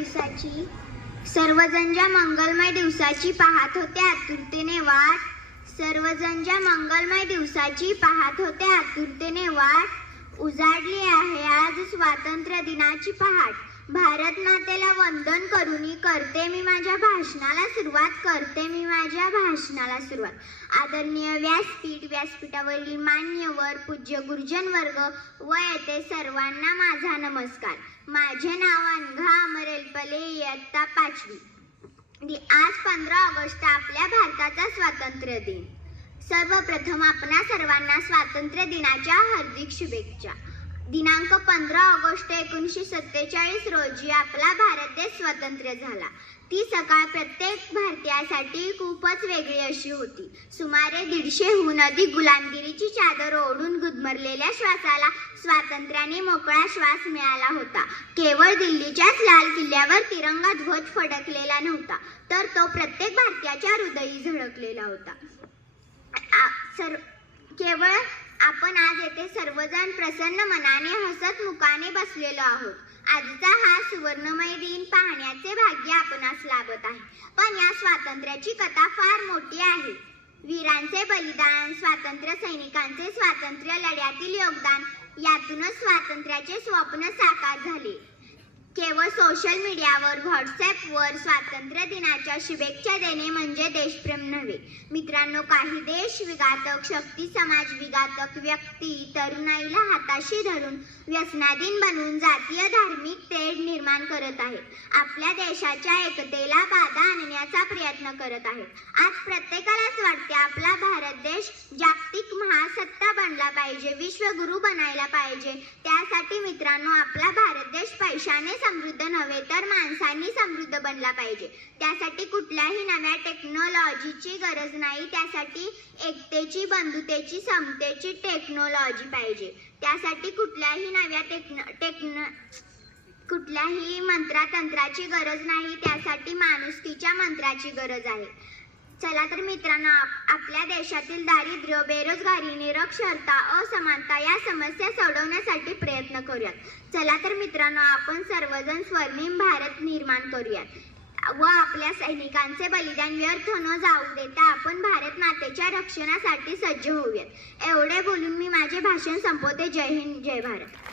दिवसाची. सर्वजण ज्या मंगलमय दिवसाची पाहत होते आतुरतेने वाट. सर्वजण ज्या मंगलमय दिवसाची पाहत होते आतुरतेने वाट. उजाडली आहे आज स्वातंत्र्य दिनाची पहाट. भारत मातेला वंदन करूनी करते मी माझ्या भाषणाला सुरुवात करते मी माझ्या भाषणाला सुरुवात. आदरणीय व्यासपीठ व्यासपीठावरील मान्यवर पूज्य गुरुजन वर्ग व येथे सर्वांना माझा नमस्कार. माझे नाव अनघा अमरेलपले इयत्ता पाचवी. आज पंधरा ऑगस्ट आपल्या भारताचा स्वातंत्र्य दिन. सर्वप्रथम आपणा सर्वांना स्वातंत्र्य दिनाच्या हार्दिक शुभेच्छा. दिनांक पंधरा ऑगस्ट एकोणीसशे सत्तेचाळीस रोजी आपला भारत देश स्वतंत्र झाला. ती सकाळ प्रत्येक भारतीयासाठी खूपच वेगळी अशी होती. सुमारे दीडशेहून अधिक गुलामगिरीची चादर ओढून गुदमरलेल्या श्वासाला स्वातंत्र्याने मोकळा श्वास मिळाला होता. केवळ दिल्लीच्याच लाल किल्ल्यावर तिरंगा ध्वज फडकलेला नव्हता तर तो प्रत्येक भारतीयाच्या हृदयी झळकलेला होता. आ- सर केवळ आपण आज येथे सर्वजण प्रसन्न मनाने हसत मुखाने बसलेलो आहोत. आजचा हा सुवर्णमय दिन पाहण्याचे भाग्य आपणास लाभत आहे. पण या स्वातंत्र्याची कथा फार मोठी आहे. वीरांचे बलिदान स्वातंत्र्य सैनिकांचे स्वातंत्र्य लढ्यातील योगदान यातूनच स्वातंत्र्याचे स्वप्न साकार झाले. व सोशल मीडियावर व्हॉट्सॲपवर स्वातंत्र्य दिनाच्या शुभेच्छा देणे म्हणजे देशप्रेम नव्हे. मित्रांनो काही देश विघातक शक्ती समाज विघातक व्यक्ती तरुणाईला हाताशी धरून व्यसनाधीन बनवून जातीय धार्मिक तेढ निर्माण करत आहेत. आपल्या देशाच्या एकतेला बाधा आणण्याचा प्रयत्न करत आहेत. आज प्रत्येकालाच वाटते आपला भारत देश जागतिक महासत्ता बनला पाहिजे विश्वगुरु बनायला पाहिजे. त्यासाठी मित्रांनो आपला भारत देश पैशाने समृद्ध नव्हे तर माणसांनी समृद्ध बनला पाहिजे. त्यासाठी कुठल्याही नव्या टेक्नॉलॉजीची गरज नाही. त्यासाठी एकतेची बंधुतेची समतेची टेक्नॉलॉजी पाहिजे. त्यासाठी कुठल्याही नव्या टेक्न टेक्न कुठल्याही मंत्रातंत्राची गरज नाही. त्यासाठी माणुसकीच्या मंत्राची गरज आहे. चला तर मित्रांनो आप- आपल्या देशातील दारिद्र्य बेरोजगारी निरक्षरता असमानता या समस्या सोडवण्यासाठी प्रयत्न करूयात. चला तर मित्रांनो आपण सर्वजण स्वर्णिम भारत निर्माण करूयात. व आपल्या सैनिकांचे बलिदान व्यर्थ न जाऊ देता आपण भारत मातेच्या रक्षणासाठी सज्ज होऊयात. एवढे बोलून मी माझे भाषण संपवते. जय हिंद जय भारत.